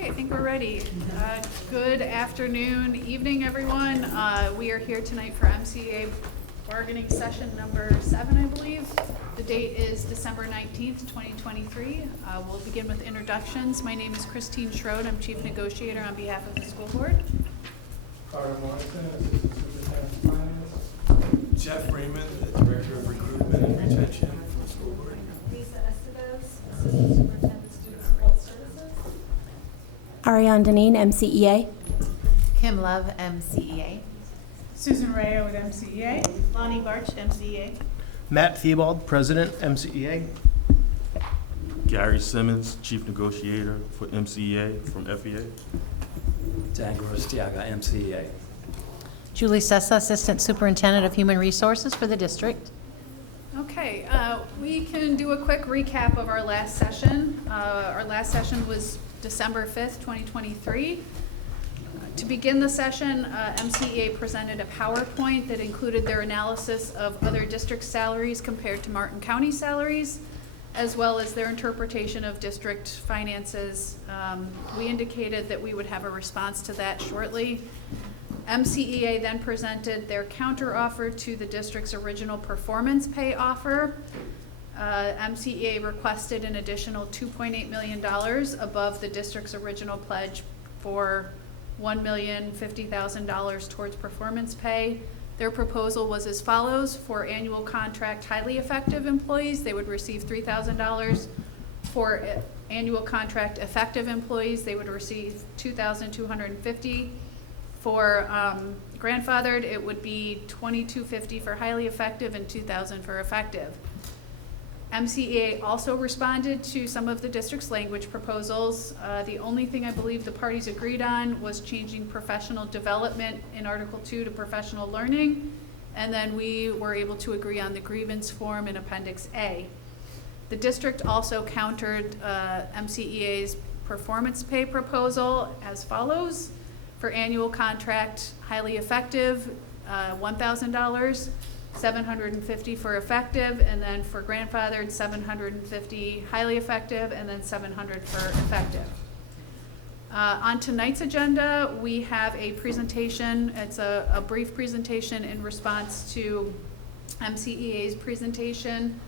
Okay, I think we're ready. Good afternoon, evening, everyone. We are here tonight for MCEA bargaining session number 7, I believe. The date is December 19th, 2023. We'll begin with introductions. My name is Christine Schroed. I'm Chief Negotiator on behalf of the school board. Carter Morrison, Assistant Superintendent of Finance. Jeff Raymond, the Director of Recruitment and Retention for the school board. Lisa Estevez, Assistant Superintendent, Student Support Services. Ariane Deneen, MCEA. Kim Love, MCEA. Susan Raya with MCEA. Lonnie Barch, MCEA. Matt Theobald, President, MCEA. Gary Simmons, Chief Negotiator for MCEA from FEA. Dan Grostiaga, MCEA. Julie Sessa, Assistant Superintendent of Human Resources for the district. Okay, we can do a quick recap of our last session. Our last session was December 5th, 2023. To begin the session, MCEA presented a PowerPoint that included their analysis of other district salaries compared to Martin County salaries, as well as their interpretation of district finances. We indicated that we would have a response to that shortly. MCEA then presented their counteroffer to the district's original performance pay offer. MCEA requested an additional $2.8 million above the district's original pledge for $1,050,000 towards performance pay. Their proposal was as follows: for annual contract highly effective employees, they would receive $3,000. For annual contract effective employees, they would receive $2,250. For grandfathered, it would be $2,250 for highly effective and $2,000 for effective. MCEA also responded to some of the district's language proposals. The only thing I believe the parties agreed on was changing professional development in Article 2 to professional learning, and then we were able to agree on the grievance form in Appendix A. The district also countered MCEA's performance pay proposal as follows: for annual contract highly effective, $1,000. $750 for effective, and then for grandfathered, $750 highly effective, and then $700 for effective. On tonight's agenda, we have a presentation. It's a brief presentation in response to MCEA's presentation,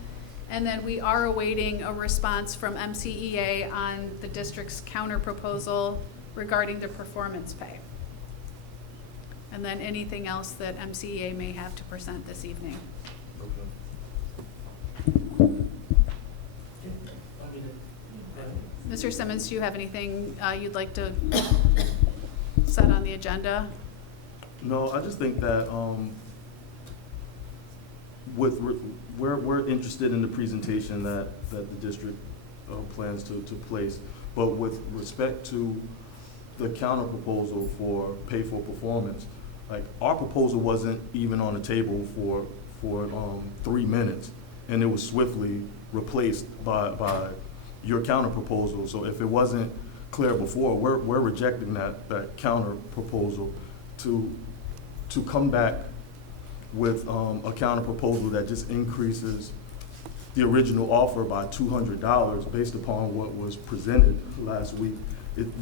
and then we are awaiting a response from MCEA on the district's counter proposal regarding the performance pay. And then anything else that MCEA may have to present this evening. Mr. Simmons, do you have anything you'd like to set on the agenda? No, I just think that we're interested in the presentation that the district plans to place, but with respect to the counter proposal for pay for performance, like our proposal wasn't even on the table for 3 minutes, and it was swiftly replaced by your counter proposal. So if it wasn't clear before, we're rejecting that counter proposal to come back with a counter proposal that just increases the original offer by $200 based upon what was presented last week.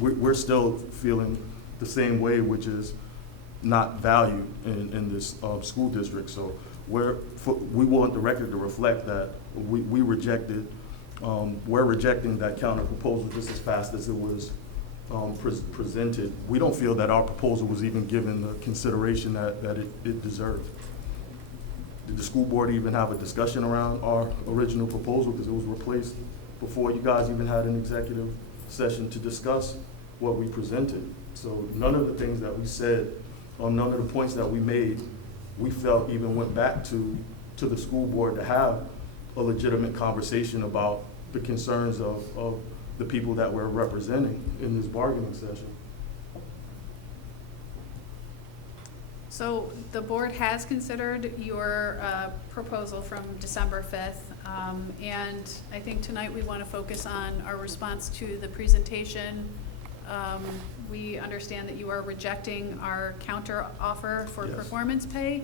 We're still feeling the same way, which is not value in this school district. So we want the record to reflect that we rejected, we're rejecting that counter proposal just as fast as it was presented. We don't feel that our proposal was even given the consideration that it deserved. Did the school board even have a discussion around our original proposal, because it was replaced before you guys even had an executive session to discuss what we presented? So none of the things that we said, or none of the points that we made, we felt even went back to the school board to have a legitimate conversation about the concerns of the people that we're representing in this bargaining session. So the board has considered your proposal from December 5th, and I think tonight we want to focus on our response to the presentation. We understand that you are rejecting our counter offer for Yes. performance pay,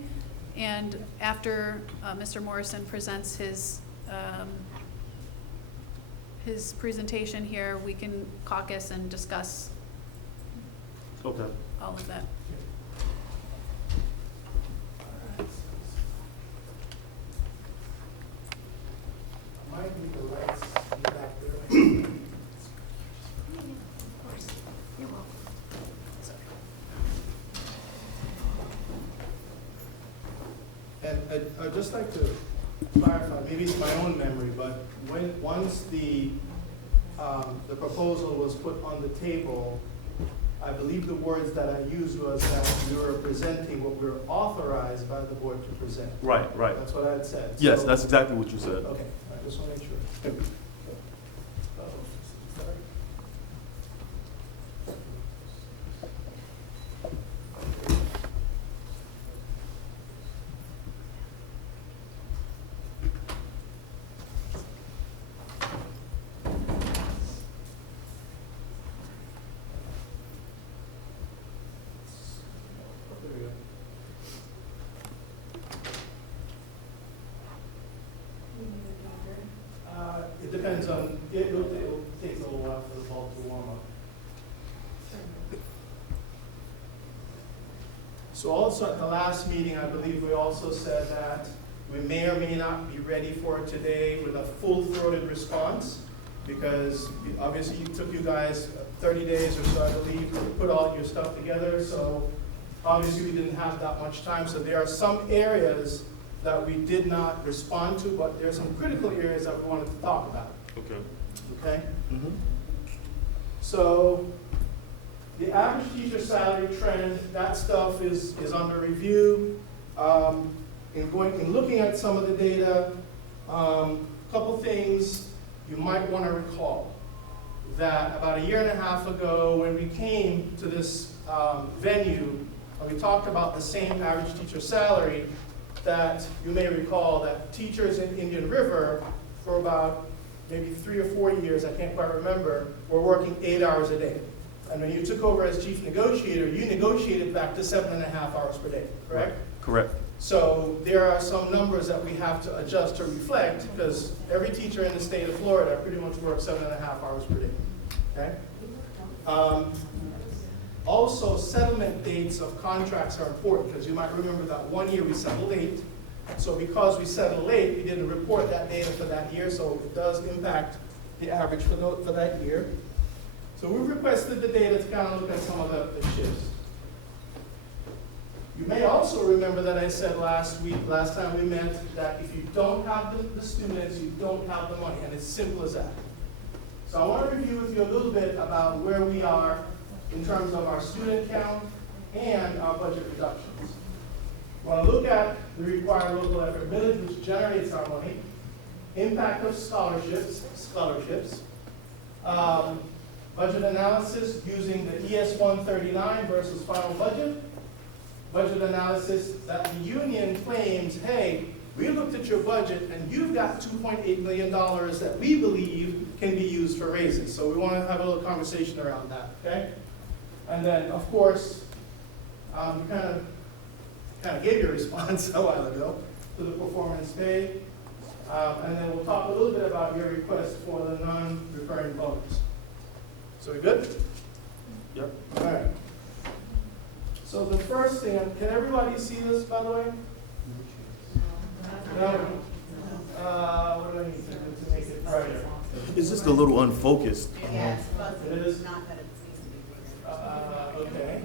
and after Mr. Morrison presents his presentation here, we can caucus and discuss Okay. all of that. Might need the lights in the back there. And I'd just like to clarify, maybe it's my own memory, but once the proposal was put on the table, I believe the words that I used was that we were presenting what we were authorized by the board to present. Right, right. That's what I had said. Yes, So- that's exactly what you said. Okay, I just want to make sure. There we go. It depends on, it'll take a little while for the bulb to warm up. So also at the last meeting, I believe we also said that we may or may not be ready for today with a full-throated response, because obviously it took you guys 30 days or so, I believe, to put all your stuff together, so obviously we didn't have that much time. So there are some areas that we did not respond to, but there are some critical areas that we wanted to talk about, Okay. okay? Mm-hmm. So the average teacher salary trend, that stuff is under review. In looking at some of the data, couple things you might want to recall. That about 1.5 years ago, when we came to this venue, and we talked about the same average teacher salary, that you may recall that teachers in Indian River for about maybe 3 or 4 years, I can't quite remember, were working 8 hours a day. And when you took over as chief negotiator, you negotiated back to 7.5 hours per day, correct? Correct. So there are some numbers that we have to adjust to reflect, because every teacher in the state of Florida pretty much works 7.5 hours per day, okay? Also, settlement dates of contracts are important, because you might remember that one year we settled late. So because we settled late, we didn't report that data for that year, so it does impact the average for that year. So we requested the data to kind of look at some of the shifts. You may also remember that I said last time we met, that if you don't have the students, you don't have the money, and it's simple as that. So I want to review with you a little bit about where we are in terms of our student count and our budget reductions. I want to look at the required local effort millage, which generates our money, impact of scholarships, budget analysis using the ES 139 versus final budget analysis that the union claims, hey, we looked at your budget and you've got $2.8 million that we believe can be used for raises. So we want to have a little conversation around that, okay? And then, of course, we kind of gave you a response a while ago to the performance pay. And then we'll talk a little bit about your request for the non-recurring bonus. So we good? Yep. All right. So the first thing, can everybody see this, by the way? No? What do I need to do to make it brighter? It's just a little unfocused. Yes, It is? not that it needs to be bigger. Okay.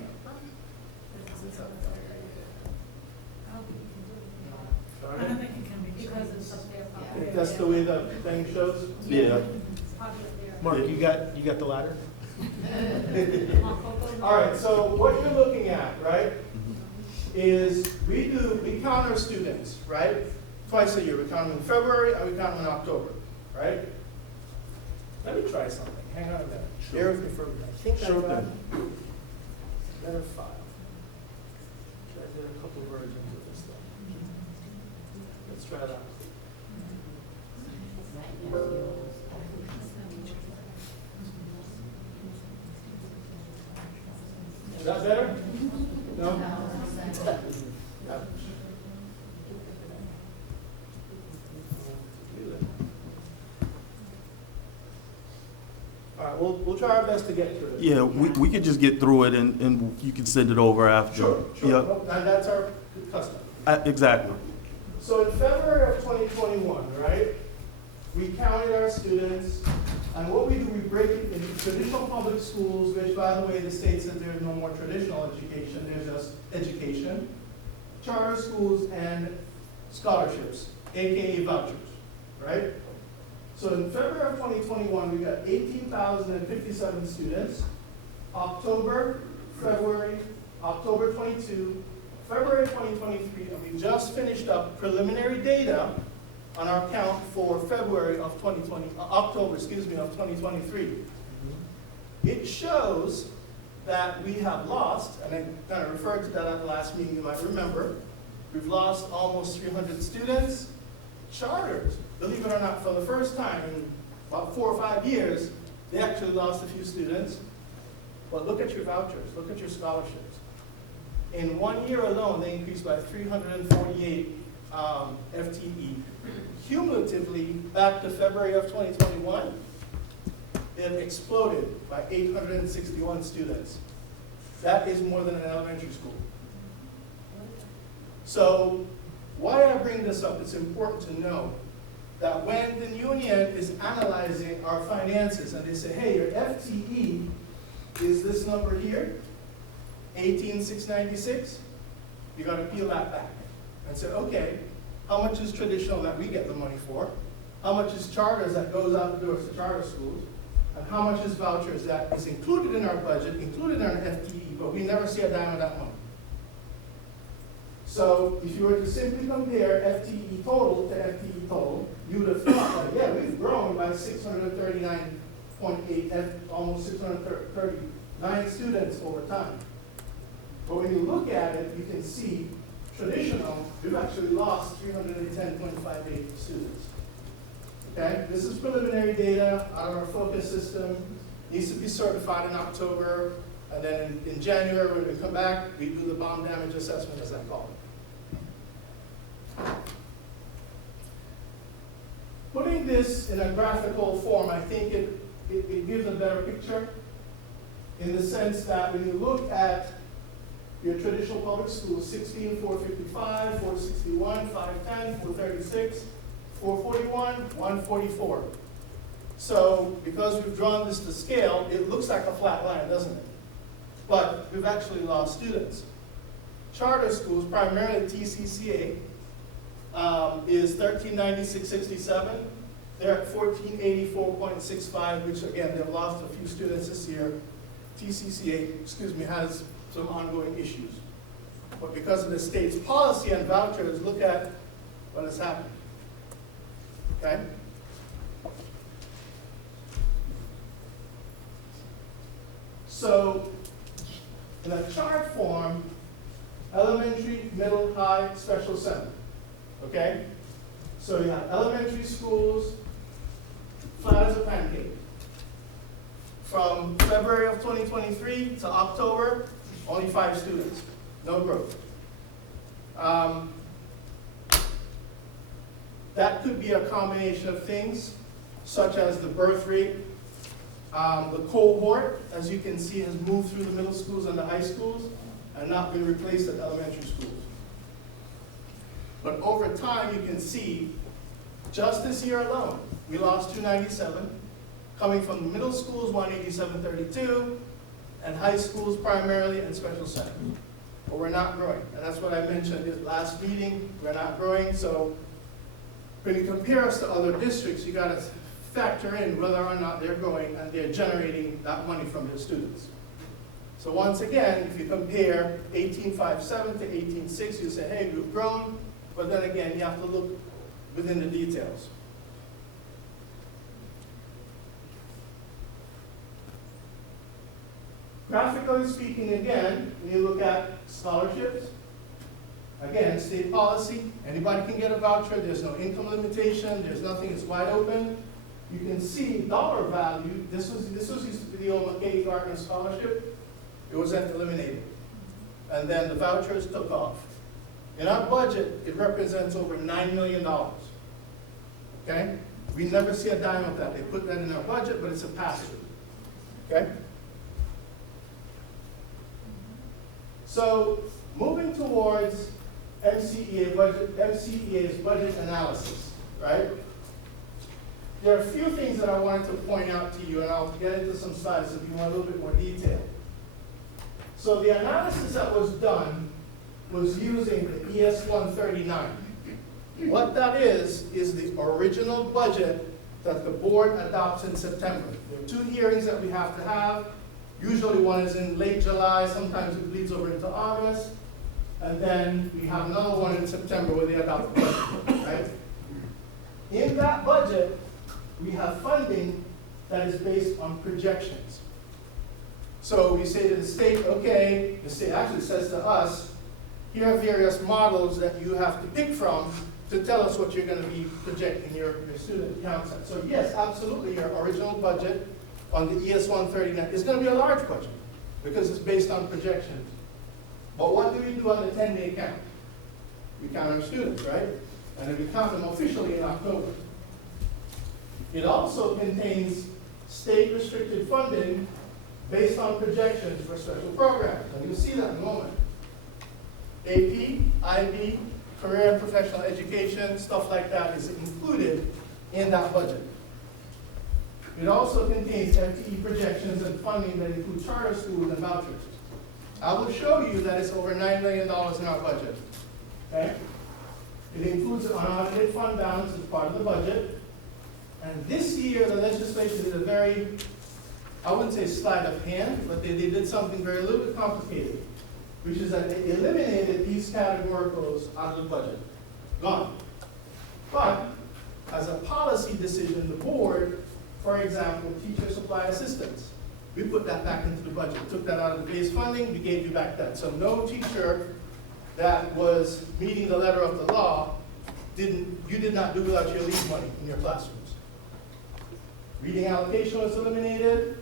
I Sorry. don't think it can be Because changed. it's up there. I think that's the way the thing shows. Yeah. It's popular there. Mark, you got the ladder? All right, so what you're looking at, right, is we count our students, right? Twice a year. We count them in February and we count them in October, right? Let me try something. Hang on a minute. Bear with me for a minute. I think Sure I got thing. better file. I did a couple versions of this thing. Let's try that. Is that better? No? No. All right, we'll try our best to get through it. Yeah, we could just get through it and you can send it over after. Sure, sure. Yeah, No, and that's our custom. exactly. So in February of 2021, right, we counted our students, and what we do, we break it into traditional public schools, which, by the way, the state said there's no more traditional education, there's just education, charter schools, and scholarships, AKA vouchers, right? So in February of 2021, we got 18,057 students. October, February, October 22, February 2023, and we just finished up preliminary data on our count for February of 2020, October, excuse me, of 2023. It shows that we have lost, and I kind of referred to that at the last meeting, you might remember, we've lost almost 300 students. Charters, believe it or not, for the first time in about 4 or 5 years, they actually lost a few students. But look at your vouchers, look at your scholarships. In 1 year alone, they increased by 348 FTE. Cumulatively, back to February of 2021, they have exploded by 861 students. That is more than an elementary school. So, why I bring this up, it's important to know that when the union is analyzing our finances and they say, hey, your FTE is this number here, 18,696, you got to peel that back and say, okay, how much is traditional that we get the money for? How much is charters that goes out the doors to charter schools? And how much is vouchers that is included in our budget, included in our FTE, but we never see a dime of that money? So if you were to simply compare FTE total to FTE total, you would have thought that, yeah, we've grown by 639.8, almost 639 students over time. But when you look at it, you can see traditional, we've actually lost 310.58 students. Okay, this is preliminary data out of our focus system. Needs to be certified in October, and then in January when we come back, we do the bomb damage assessment, as I call it. Putting this in a graphical form, I think it gives a better picture in the sense that when you look at your traditional public schools, 16, 455, 461, 510, 436, 441, 144. So because we've drawn this to scale, it looks like a flat line, doesn't it? But we've actually lost students. Charter schools, primarily TCCA, is 1396.67. They're at 1484.65, which again, they've lost a few students this year. TCCA, excuse me, has some ongoing issues. But because of the state's policy on vouchers, look at what has happened. Okay? So, in a chart form, elementary, middle, high, special center. Okay? So you have elementary schools, flat as a pancake. From February of 2023 to October, only 5 students, no growth. That could be a combination of things, such as the birth rate. The cohort, as you can see, has moved through the middle schools and the high schools and not been replaced at elementary schools. But over time, you can see, just this year alone, we lost 297, coming from the middle schools, 187.32, and high schools primarily and special center. But we're not growing, and that's what I mentioned in the last meeting, we're not growing, so when you compare us to other districts, you gotta factor in whether or not they're growing and they're generating that money from their students. So once again, if you compare 18.57 to 18.6, you say, hey, we've grown, but then again, you have to look within the details. Graphically speaking, again, when you look at scholarships, again, state policy, anybody can get a voucher, there's no income limitation, there's nothing, it's wide open. You can see dollar value, this was used to be the old McKay Gardner Scholarship, it was then eliminated. And then the vouchers took off. In our budget, it represents over $9 million, okay? We never see a dime of that. They put that in our budget, but it's a pass-through. Okay? So, moving towards MCEA's budget analysis, right? There are a few things that I wanted to point out to you, and I'll get into some slides if you want a little bit more detail. So the analysis that was done was using the ES 139. What that is the original budget that the board adopts in September. There are 2 hearings that we have to have. Usually one is in late July, sometimes it bleeds over into August. And then we have another one in September where they adopt the budget, right? In that budget, we have funding that is based on projections. So we say to the state, okay, the state actually says to us, here are various models that you have to pick from to tell us what you're going to be projecting your student accounts at. So yes, absolutely, your original budget on the ES 139 is going to be a large budget because it's based on projections. But what do we do on the 10-day count? We count our students, right? And then we count them officially in October. It also contains state restricted funding based on projections for special programs. And you'll see that in a moment. AP, IB, career and professional education, stuff like that is included in that budget. It also contains FTE projections and funding that include charter schools and vouchers. I will show you that it's over $9 million in our budget. Okay? It includes an unaudited fund balance as part of the budget. And this year, the legislature did a very, I wouldn't say sleight of hand, but they did something very a little bit complicated, which is that they eliminated these categoricals out of the budget. Gone. But, as a policy decision, the board, for example, teacher supply assistance, we put that back into the budget, took that out of the base funding, we gave you back that. So no teacher that was meeting the letter of the law, you did not do without your leave money in your classrooms. Reading allocation was eliminated.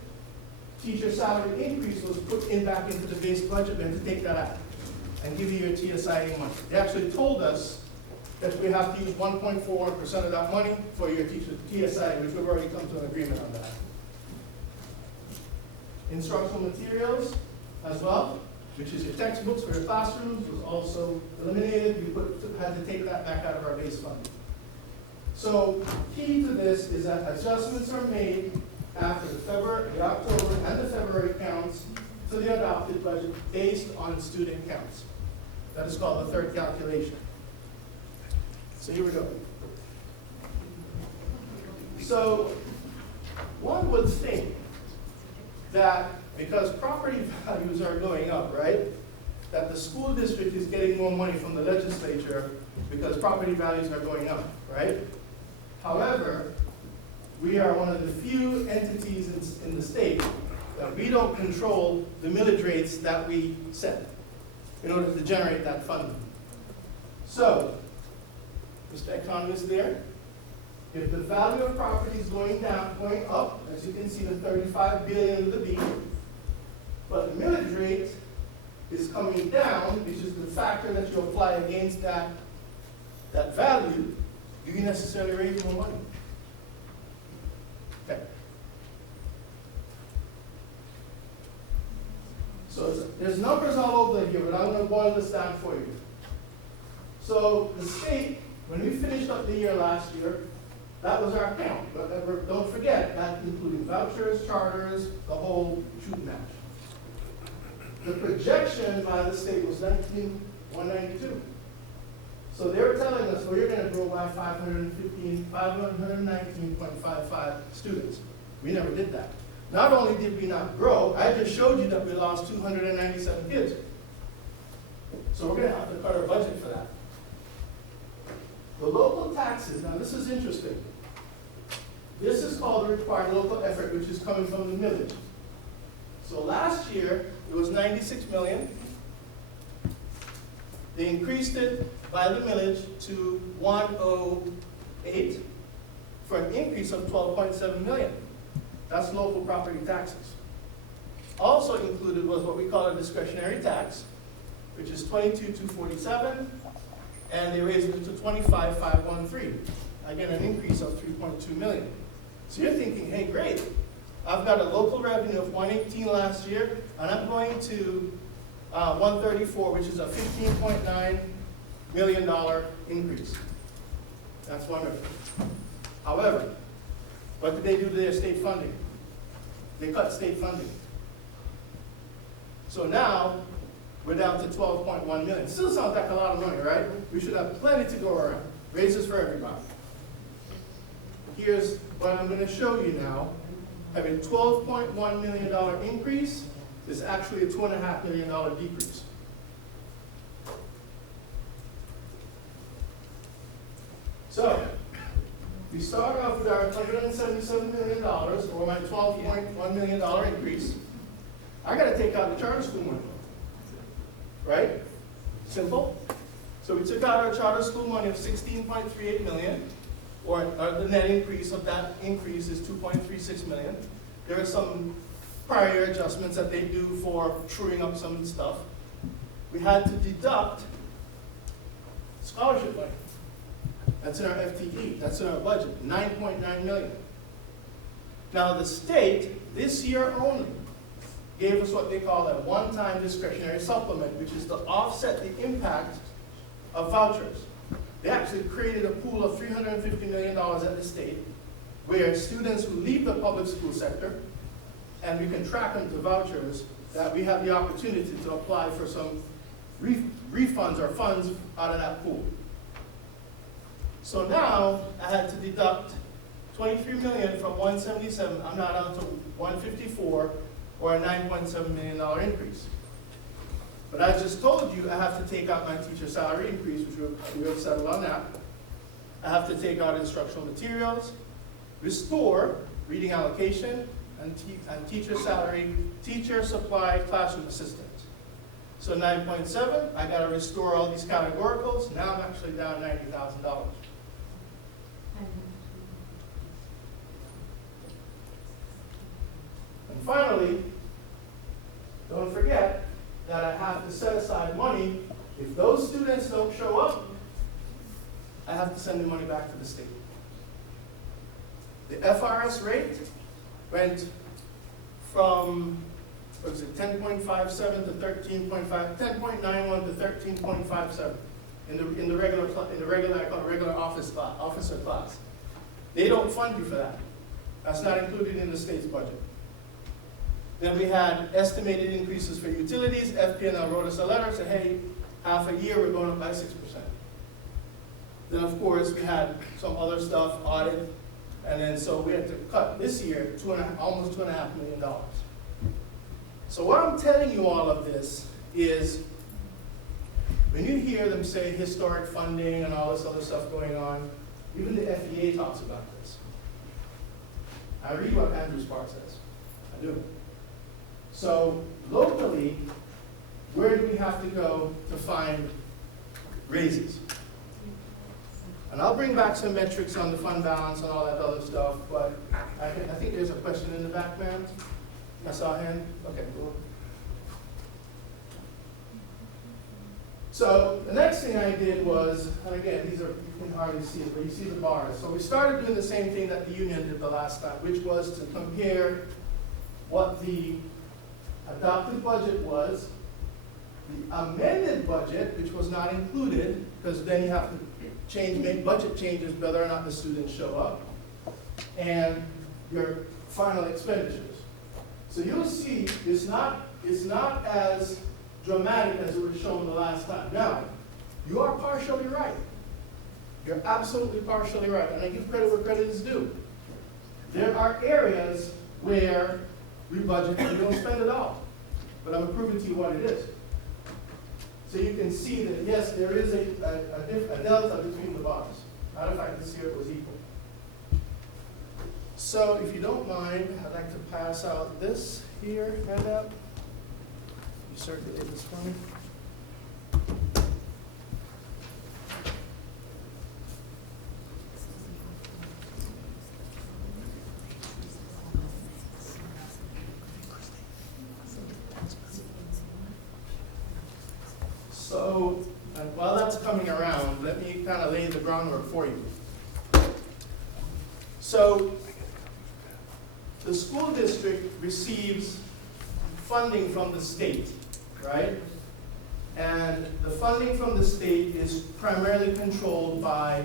Teacher salary increase was put back into the base budget and to take that out and give you your TSIA money. They actually told us that we have to use 1.41% of that money for your teacher TSIA, which we've already come to an agreement on that. Instructional materials as well, which is your textbooks for your classrooms, was also eliminated. We had to take that back out of our base funding. So key to this is that adjustments are made after the October and the February counts to the adopted budget based on student counts. That is called the third calculation. So here we go. So one would think that because property values are going up, right, that the school district is getting more money from the legislature because property values are going up, right? However, we are one of the few entities in the state that we don't control the millage rates that we set in order to generate that funding. So, Mr. Economist there, if the value of property is going up, as you can see, the 35 billion of the B, but the millage rate is coming down, which is the factor that you apply against that value, do you necessarily raise more money? Okay. So there's numbers all over here, but I'm going to boil this down for you. So the state, when we finished up the year last year, that was our count. But don't forget, that's including vouchers, charters, the whole shoot match. The projection by the state was 192. So they were telling us, well, you're going to grow by 519.55 students. We never did that. Not only did we not grow, I just showed you that we lost 297 kids. So we're going to have to cut our budget for that. The local taxes, now this is interesting. This is called the required local effort, which is coming from the millage. So last year, it was 96 million. They increased it by the millage to 108 for an increase of 12.7 million. That's local property taxes. Also included was what we call a discretionary tax, which is 22,247, and they raised it to 25,513. Again, an increase of 3.2 million. So you're thinking, hey, great. I've got a local revenue of 118 last year, and I'm going to 134, which is a $15.9 million increase. That's wonderful. However, what did they do to their state funding? They cut state funding. So now, we're down to 12.1 million. Still sounds like a lot of money, right? We should have plenty to go around. Raises for everybody. Here's what I'm going to show you now. Having a $12.1 million increase is actually a $2.5 million decrease. So, we start off with our $177 million, or my $12.1 million increase. I got to take out the charter school money. Right? Simple. So we took out our charter school money of $16.38 million, or the net increase of that increase is $2.36 million. There are some prior year adjustments that they do for truing up some stuff. We had to deduct scholarship money. That's in our FTE, that's in our budget, $9.9 million. Now the state, this year only, gave us what they call a one-time discretionary supplement, which is to offset the impact of vouchers. They actually created a pool of $350 million at the state, where students who leave the public school sector, and we can track them to vouchers, that we have the opportunity to apply for some refunds or funds out of that pool. So now, I had to deduct $23 million from 177, I'm now down to 154, or a $9.7 million increase. But I just told you I have to take out my teacher salary increase, which we have settled on that. I have to take out instructional materials, restore reading allocation, and teacher salary, teacher supply, classroom assistant. So 9.7, I gotta restore all these categoricals. Now I'm actually down $90,000. And finally, don't forget that I have to set aside money. If those students don't show up, I have to send the money back to the state. The FRS rate went from, what is it, 10.57 to 13.5, 10.91 to 13.57 in the regular officer class. They don't fund you for that. That's not included in the state's budget. Then we had estimated increases for utilities. FP&L wrote us a letter, said, hey, half a year, we're going up by 6%. Then, of course, we had some other stuff, audit, and then so we had to cut this year almost $2.5 million. So what I'm telling you all of this is, when you hear them say historic funding and all this other stuff going on, even the FEA talks about this. I read what Andrew Spark says. I do. So locally, where do we have to go to find raises? And I'll bring back some metrics on the fund balance and all that other stuff, but I think there's a question in the back, ma'am. I saw a hand. Okay, cool. So the next thing I did was, and again, these are, you can hardly see it, but you see the bars. So we started doing the same thing that the union did the last time, which was to compare what the adopted budget was, the amended budget, which was not included, because then you have to make budget changes whether or not the students show up, and your final expenditures. So you'll see it's not as dramatic as it was shown the last time. Now, you are partially right. You're absolutely partially right, and I give credit where credit is due. There are areas where we budget and we don't spend it all, but I'm proving to you what it is. So you can see that, yes, there is a delta between the bars. Matter of fact, this year it was equal. So if you don't mind, I'd like to pass out this here, handout. You circulate this for me. So, and while that's coming around, let me kind of lay the groundwork for you. So, the school district receives funding from the state, right? And the funding from the state is primarily controlled by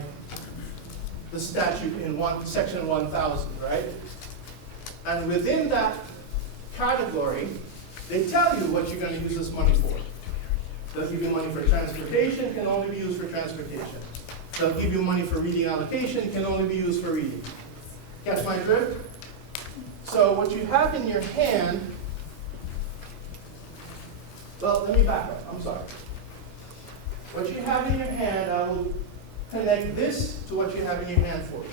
the statute in section 1000, right? And within that category, they tell you what you're going to use this money for. They'll give you money for transportation, can only be used for transportation. They'll give you money for reading allocation, can only be used for reading. Catch my drift? So what you have in your hand, well, let me back up, I'm sorry. What you have in your hand, I will connect this to what you have in your hand for you.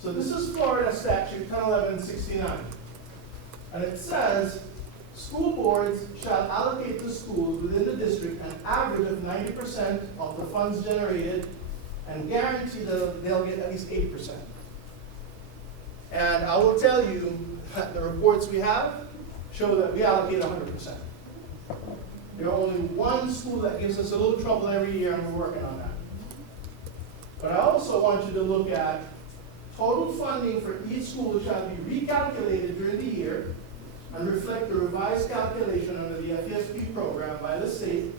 So this is Florida statute 101169. And it says, school boards shall allocate to schools within the district an average of 90% of the funds generated and guarantee that they'll get at least 80%. And I will tell you that the reports we have show that we allocate 100%. There are only one school that gives us a little trouble every year, and we're working on that. But I also want you to look at total funding for each school shall be recalculated during the year and reflect the revised calculation under the FESP program by the state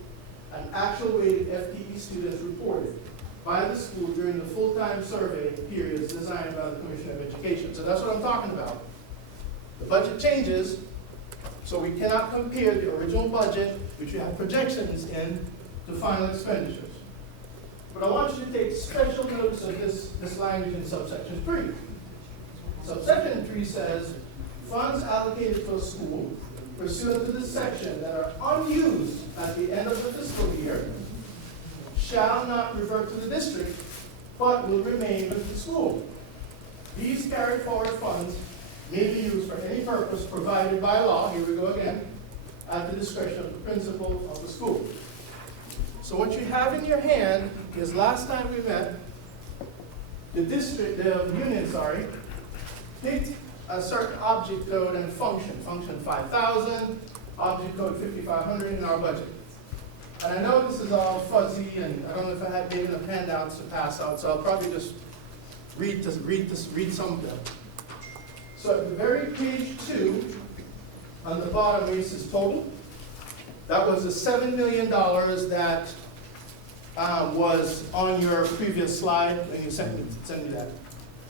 and actual weighted FTE students reported by the school during the full-time survey periods designed by the Commission of Education. So that's what I'm talking about. The budget changes, so we cannot compare the original budget, which you have projections in, to final expenditures. But I want you to take special notice of this language in subsection 3. Subsection 3 says, funds allocated to a school pursuant to this section that are unused at the end of the fiscal year shall not revert to the district, but will remain with the school. These carried forward funds may be used for any purpose provided by law, here we go again, at the discretion of the principal of the school. So what you have in your hand is last time we met, the union, picked a certain object code and function 5,000, object code 5,500 in our budget. And I know this is all fuzzy, and I don't know if I had big enough handouts to pass out, so I'll probably just read some of them. So at the very page 2, on the bottom where it says total, that was the $7 million that was on your previous slide when you sent me that.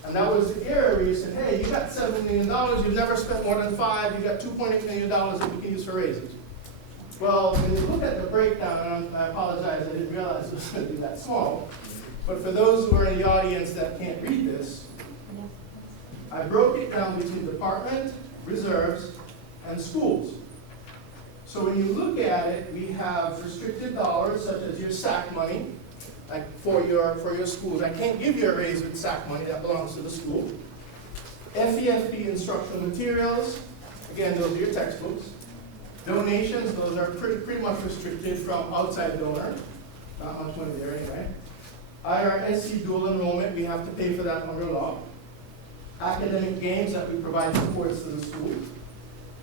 And that was the area where you said, hey, you got $7 million, you've never spent more than 5, you got $2.8 million that we can use for raises. Well, when you look at the breakdown, and I apologize, I didn't realize it was going to be that small, but for those who are in the audience that can't read this, I broke it down between department, reserves, and schools. So when you look at it, we have restricted dollars, such as your SAC money, like for your schools. I can't give you a raise with SAC money, that belongs to the school. FESP instructional materials, again, those are your textbooks. Donations, those are pretty much restricted from outside donor, not much money there anyway. IRSC dual enrollment, we have to pay for that under law. Academic games that we provide supports to the school.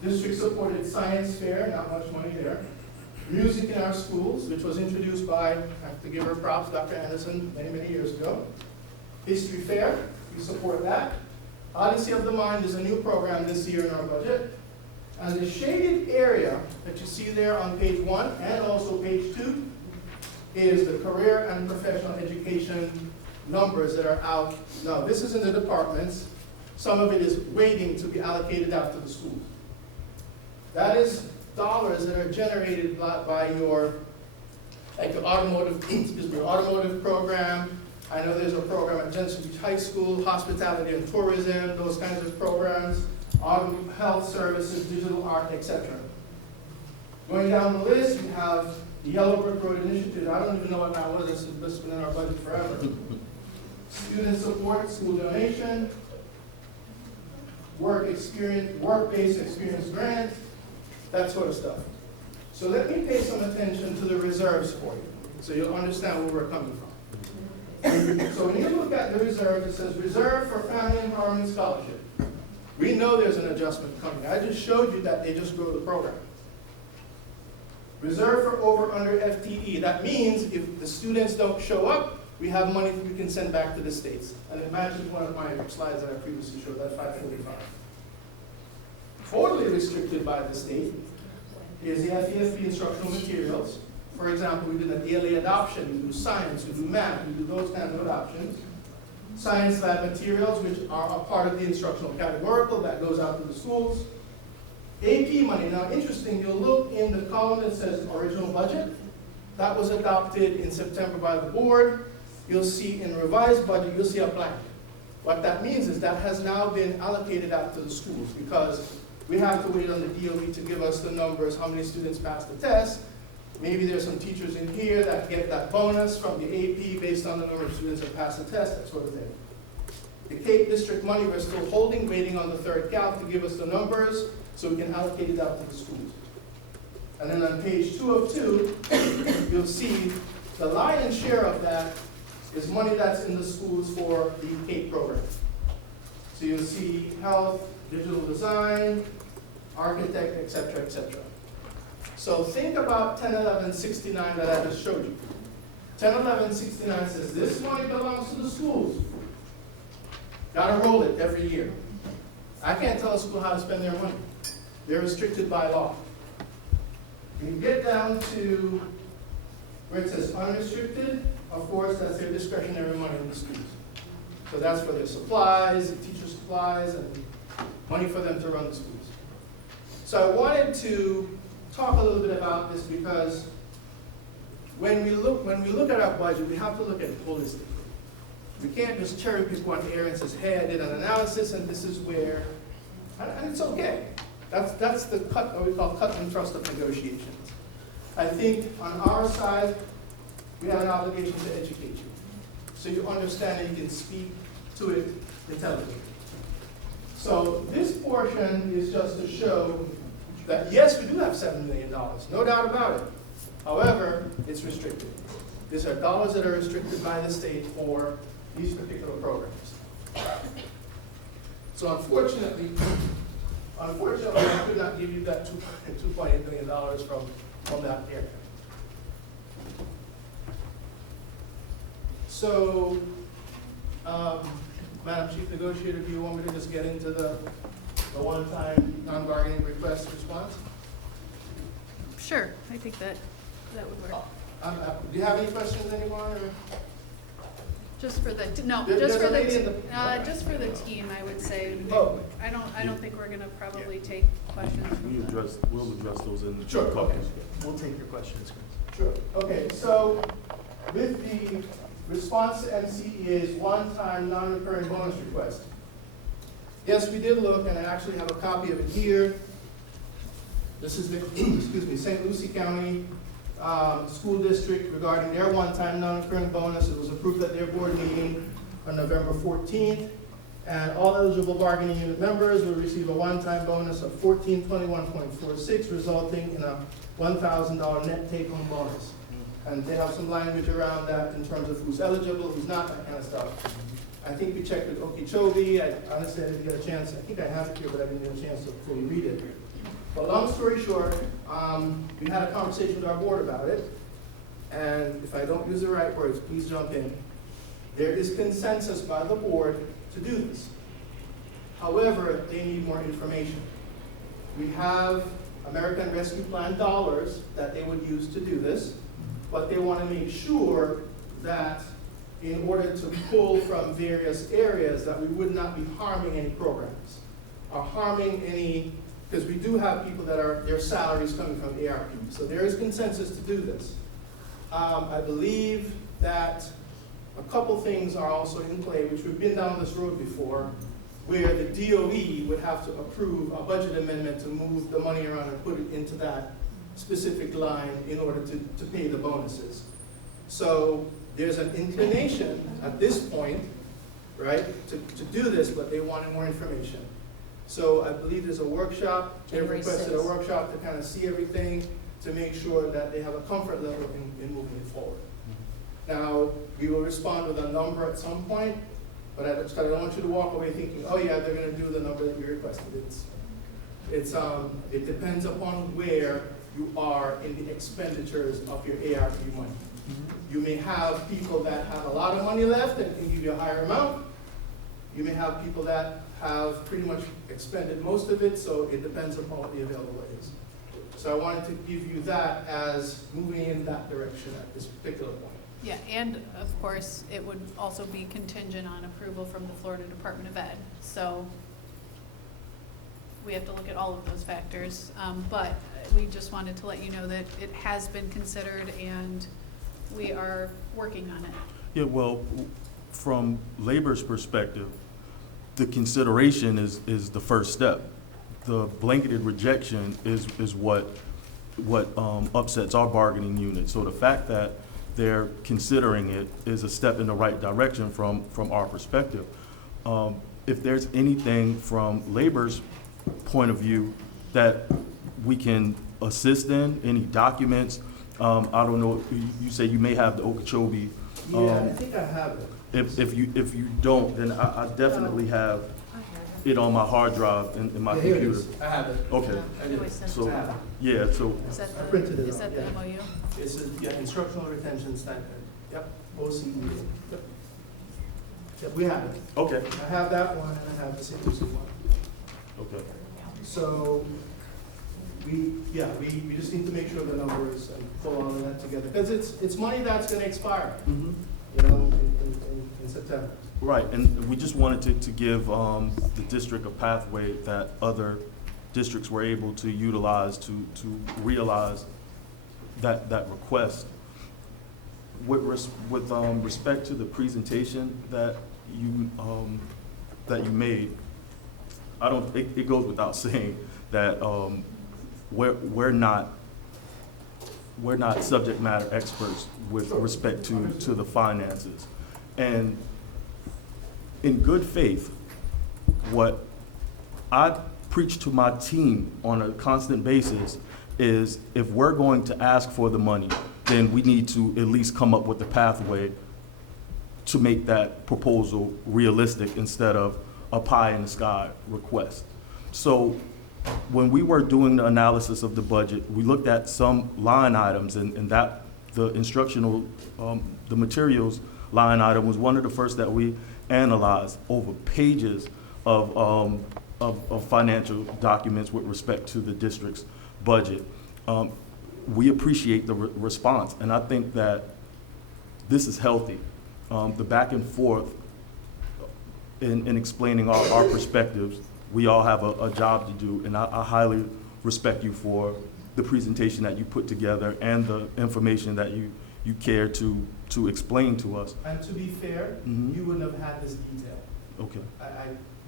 District supported science fair, not much money there. Music in our schools, which was introduced by, I have to give her props, Dr. Anderson, many, many years ago. History fair, we support that. Odyssey of the Mind is a new program this year in our budget. And the shaded area that you see there on page 1 and also page 2 is the career and professional education numbers that are out. Now, this is in the departments. Some of it is waiting to be allocated out to the schools. That is dollars that are generated by your, like the automotive, automotive program. I know there's a program at Jensen Beach High School, hospitality and tourism, those kinds of programs, health services, digital art, etc. Going down the list, we have the Yellow Brick Road Initiative. I don't even know what that was. This has been in our budget forever. Student support, school donation, work-based experience grant, that sort of stuff. So let me pay some attention to the reserves for you, so you'll understand where we're coming from. So when you look at the reserve, it says Reserve for Family Empowerment Scholarship. We know there's an adjustment coming. I just showed you that they just grow the program. Reserve for over under FTE. That means if the students don't show up, we have money that we can send back to the states. And it matches one of my slides that I previously showed, that 545. totally restricted by the state is the FEFP instructional materials. For example, we do a daily adoption, we do science, we do math, we do those kinds of adoptions. Science lab materials, which are a part of the instructional categorical that goes out to the schools. AP money, now interesting, you'll look in the column that says original budget. That was adopted in September by the board. You'll see in revised budget, you'll see a blank. What that means is that has now been allocated out to the schools because we have to wait on the DOE to give us the numbers, how many students passed the test. Maybe there's some teachers in here that get that bonus from the AP based on the number of students that passed the test, that sort of thing. The Cape District money we're still holding, waiting on the third calc to give us the numbers so we can allocate it out to the schools. And then on page 2 of 2, you'll see the lion's share of that is money that's in the schools for the Cape program. So you'll see health, digital design, architect, et cetera, et cetera. So think about 101169 that I just showed you. 101169 says this money belongs to the schools. Gotta roll it every year. I can't tell a school how to spend their money. They're restricted by law. When you get down to where it says unrestricted, of course, that's their discretionary money in the schools. So that's for their supplies, teacher supplies, and money for them to run the schools. So I wanted to talk a little bit about this because when we look at our budget, we have to look at it holistically. We can't just cherry pick one area and say, hey, I did an analysis and this is where, and it's okay. That's the cut, what we call cut and thrust of negotiations. I think on our side, we have an obligation to educate you. So you understand and you can speak to it intelligently. So this portion is just to show that yes, we do have $7 million, no doubt about it. However, it's restricted. These are dollars that are restricted by the state for these particular programs. So unfortunately, I could not give you that $2.8 million from that area. So, Madam Chief Negotiator, do you want me to just get into the one-time non-bargaining request response? Sure, I think that would work. Do you have any questions anymore? Or? Just for the, no, There's just for a lady in just for the team, I would say. Oh. I don't think we're gonna probably take questions from the. We'll address those in the Sure, okay. We'll take your questions, Chris. Sure. Okay, so with the response to MCEA's one-time non-recurring bonus request, yes, we did look, and I actually have a copy of it here. This is the, excuse me, St. Lucie County School District regarding their one-time non-recurring bonus. It was approved at their board meeting on November 14th. And all eligible bargaining unit members will receive a one-time bonus of $1421.46, resulting in a $1,000 net take-home bonus. And they have some language around that in terms of who's eligible, who's not, that kind of stuff. I think we checked with Okeechobee. I honestly didn't get a chance. I think I have it here, but I didn't get a chance to fully read it. But long story short, we had a conversation with our board about it. And if I don't use the right words, please jump in. There is consensus by the board to do this. However, they need more information. We have American Rescue Plan dollars that they would use to do this, but they want to make sure that in order to pull from various areas that we would not be harming any programs or harming any, because we do have people that are, their salaries coming from ARP. So there is consensus to do this. I believe that a couple things are also in play, which we've been down this road before, where the DOE would have to approve a budget amendment to move the money around and put it into that specific line in order to pay the bonuses. So there's an inclination at this point, right, to do this, but they wanted more information. So I believe there's a workshop. They've January requested a 6th. workshop to kind of see everything, to make sure that they have a comfort level in moving it forward. Now, we will respond with a number at some point, but I don't want you to walk away thinking, oh yeah, they're going to do the number that we requested. It depends upon where you are in the expenditures of your ARP money. You may have people that have a lot of money left and can give you a higher amount. You may have people that have pretty much expended most of it, so it depends upon what the available is. So I wanted to give you that as moving in that direction at this particular point. Yeah, and of course, it would also be contingent on approval from the Florida Department of Ed. So we have to look at all of those factors. But we just wanted to let you know that it has been considered and we are working on it. Yeah, well, from labor's perspective, the consideration is the first step. The blanketed rejection is what upsets our bargaining unit. So the fact that they're considering it is a step in the right direction from our perspective. If there's anything from labor's point of view that we can assist in, any documents, I don't know, you say you may have the Okeechobee. Yeah, I think I have it. If you don't, then I definitely have it on my hard drive in my Yeah, here it computer. is. I have it. Okay, I do. so, I have it. yeah, so, Is that I printed it the, is out, that the yeah. MOU? This is, yeah, instructional retention stipend. Yep, OCEA. Yep. Yep, we have it. okay, I have that one and I have the CTC one. okay. So we just need to make sure the numbers and pull all of that together. Because it's money that's gonna expire, Mhm. you know, in September. Right, and we just wanted to give the district a pathway that other districts were able to utilize to realize that request. With respect to the presentation that you made, it goes without saying that we're not subject matter experts with respect to the finances. And in good faith, what I preach to my team on a constant basis is if we're going to ask for the money, then we need to at least come up with a pathway to make that proposal realistic instead of a pie in the sky request. So when we were doing the analysis of the budget, we looked at some line items and that the instructional, the materials line item was one of the first that we analyzed over pages of financial documents with respect to the district's budget. We appreciate the response, and I think that this is healthy. The back and forth in explaining our perspectives, we all have a job to do, and I highly respect you for the presentation that you put together and the information that you care to explain to us. And to be fair, Mhm. you wouldn't have had this detail. Okay.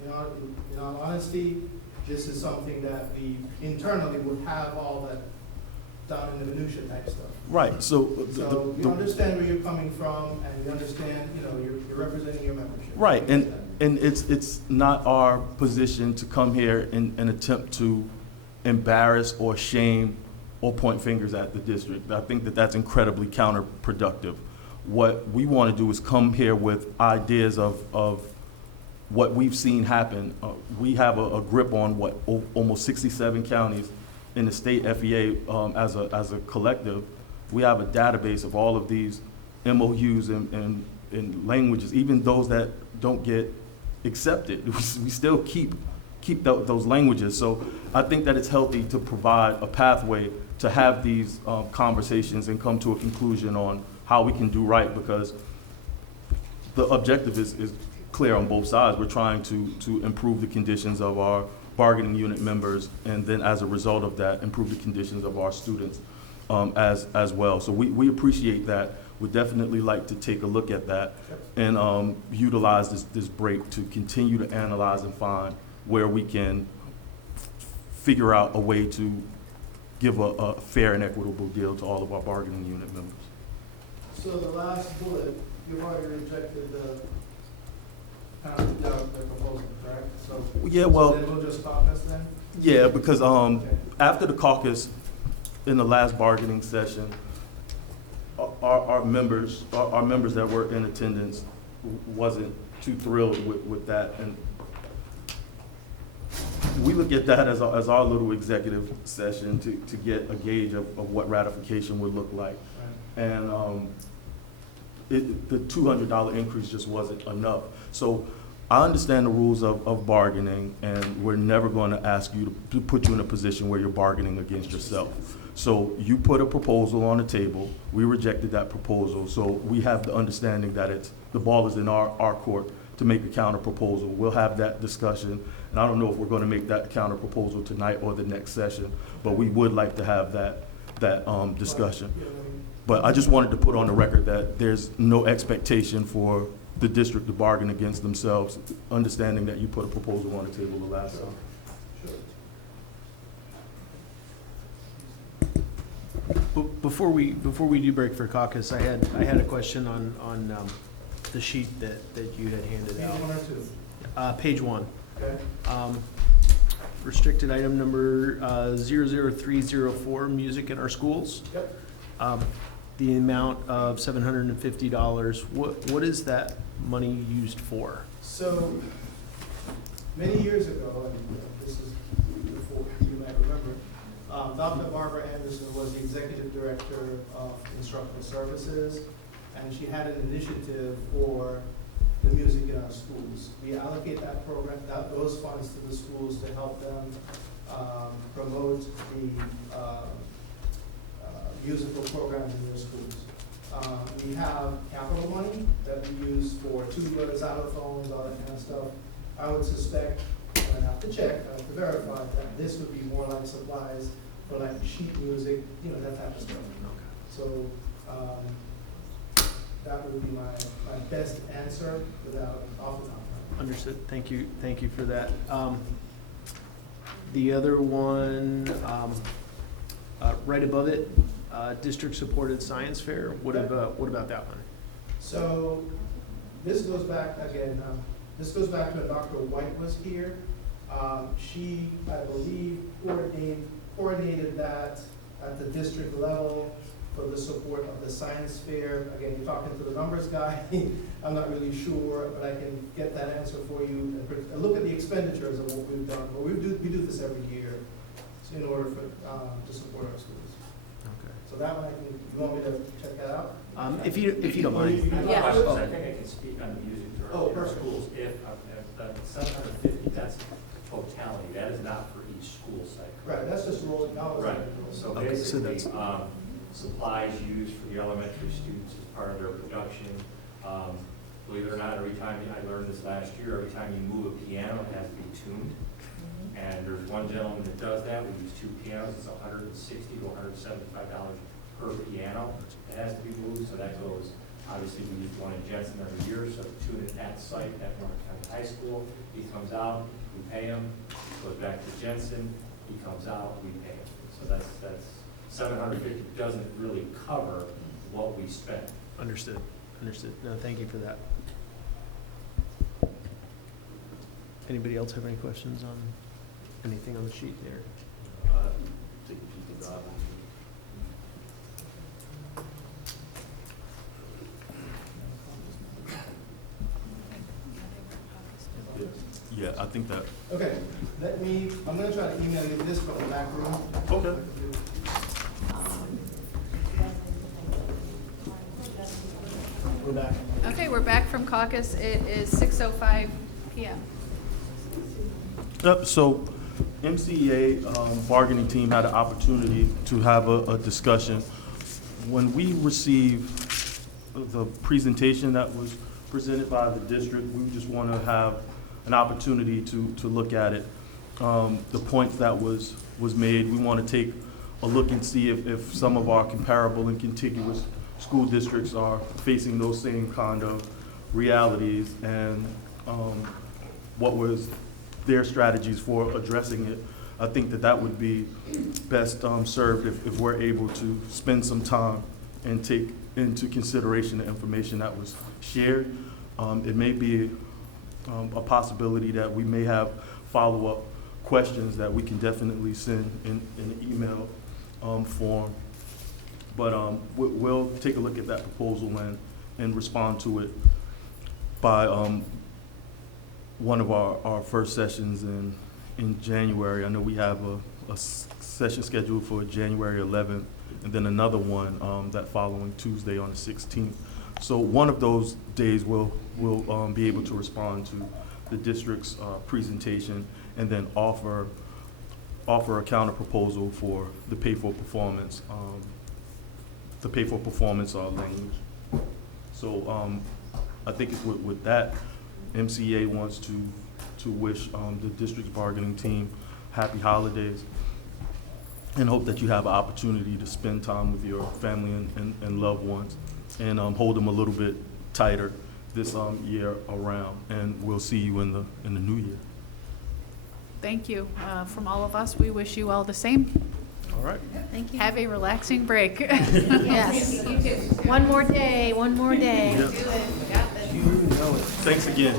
In all honesty, this is something that we internally would have all that down in the minutia type stuff. Right, so. So we understand where you're coming from, and we understand, you're representing your membership. Right, and it's not our position to come here and attempt to embarrass or shame or point fingers at the district. I think that that's incredibly counterproductive. What we want to do is come here with ideas of what we've seen happen. We have a grip on almost 67 counties in the state FEA as a collective. We have a database of all of these MOUs and languages, even those that don't get accepted. We still keep those languages. So I think that it's healthy to provide a pathway to have these conversations and come to a conclusion on how we can do right, because the objective is clear on both sides. We're trying to improve the conditions of our bargaining unit members, and then as a result of that, improve the conditions of our students as well. So we appreciate that. We'd definitely like to take a look at that and utilize this break to continue to analyze and find where we can figure out a way to give a fair and equitable deal to all of our bargaining unit members. So the last bullet, you've already rejected the proposal, correct? So Yeah, well, so then we'll just caucus then? yeah, because after the caucus, in the last bargaining session, our members that were in attendance wasn't too thrilled with that, and we look at that as our little executive session to get a gauge of what ratification would look like. Right. And the $200 increase just wasn't enough. So I understand the rules of bargaining, and we're never going to ask you to put you in a position where you're bargaining against yourself. So you put a proposal on the table, we rejected that proposal, so we have the understanding that the ball is in our court to make a counter proposal. We'll have that discussion, and I don't know if we're gonna make that counter proposal tonight or the next session, but we would like to have that discussion. But I just wanted to put on the record that there's no expectation for the district to bargain against themselves, understanding that you put a proposal on the table the last time. Before we do break for caucus, I had a question on the sheet that you had handed Page out. 1 or 2? Page 1. Okay. Restricted item number 00304, music in our schools. Yep. The amount of $750. What is that money used for? So, many years ago, and this is before you might remember, Dr. Barbara Anderson was the executive director of instructional services, and she had an initiative for the music in our schools. We allocate that program, those funds to the schools to help them promote the musical programs in their schools. We have capital money that we use for tubas, xylophones, all that kind of stuff. I would suspect, and I have to check, I have to verify, that this would be more like supplies for like sheet music, that type of stuff. So that would be my best answer without off the top. Understood. Thank you for that. The other one, right above it, district-supported science fair. What about that one? So this goes back again. This goes back to when Dr. White was here. She, I believe, coordinated that at the district level for the support of the science fair. Again, you're talking to the numbers guy. I'm not really sure, but I can get that answer for you and look at the expenditures of what we've done. But we do this every year in order for to support our schools. Okay. So that one, you want me to check that out? If you don't mind. Yeah. I think I can speak on the music director. Oh, in our perfect. schools. If the 750, that's totality, that is not for each school site. Right, that's just rolling dollars. Right, so Okay, so basically, supplies used for the elementary students as part of their production. Believe it or not, every time, I learned this last year, every time you move a piano, it has to be tuned. And there's one gentleman that does that. We use 2 pianos. It's $160 to $175 per piano. It has to be moved, so that goes, obviously, we use one in Jensen every year, so to tune it at site at North County High School. He comes out, we pay him, goes back to Jensen, he comes out, we pay him. So that's $750 doesn't really cover what we spent. Understood. No, thank you for that. Anybody else have any questions on anything on the sheet there? Take a peek at that. Yeah, I think that. Okay, I'm gonna try to email you this from the back room. Okay. We're back. Okay, we're back from caucus. It is 6:05 PM. Yep, so MCEA bargaining team had an opportunity to have a discussion. When we received the presentation that was presented by the district, we just want to have an opportunity to look at it. The points that was made, we want to take a look and see if some of our comparable and contiguous school districts are facing those same kind of realities, and what was their strategies for addressing it. I think that would be best served if we're able to spend some time and take into consideration the information that was shared. It may be a possibility that we may have follow-up questions that we can definitely send in an email form. But we'll take a look at that proposal and respond to it by one of our first sessions in January. I know we have a session scheduled for January 11th, and then another one that following Tuesday on the 16th. So one of those days we'll be able to respond to the district's presentation and then offer a counter proposal for the pay for performance, language. So I think it's with that, MCEA wants to wish the district's bargaining team happy holidays and hope that you have an opportunity to spend time with your family and loved ones and hold them a little bit tighter this year around. And we'll see you in the new year. Thank you. From all of us, we wish you all the same. All right. Thank you. Have a relaxing break. Yes. One more day, one more day. Thanks again.